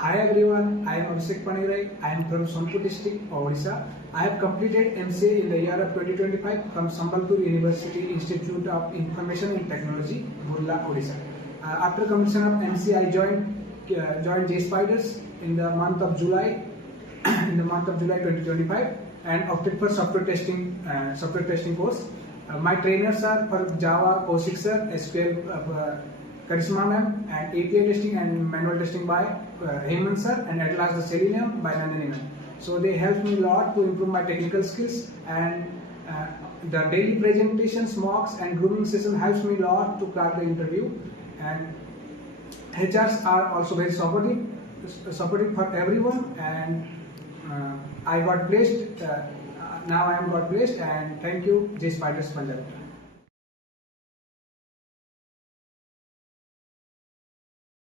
Hi everyone, I am ABHISHEK Panigrahi. I am from Sonpur district, Odisha. I have completed MCA in the year of 2025 from Sambalpur University Institute of Information and Technology, Burla, Odisha. After completion of MCA, I joined Qspiders in the month of July, 2025, and opted for software testing course. My trainers are for Java, Kaushik sir, SQL, Karisma ma'am, and API testing and manual testing by Hemant sir, and at last the Selenium by Nandini ma'am. So they helped me a lot to improve my technical skills, and the daily presentations, mocks, and grooming session helps me a lot to crack the interview. And HRs are also very supportive for everyone, and I got placed. Now I am got placed, and thank you, Qspiders Punjagutta.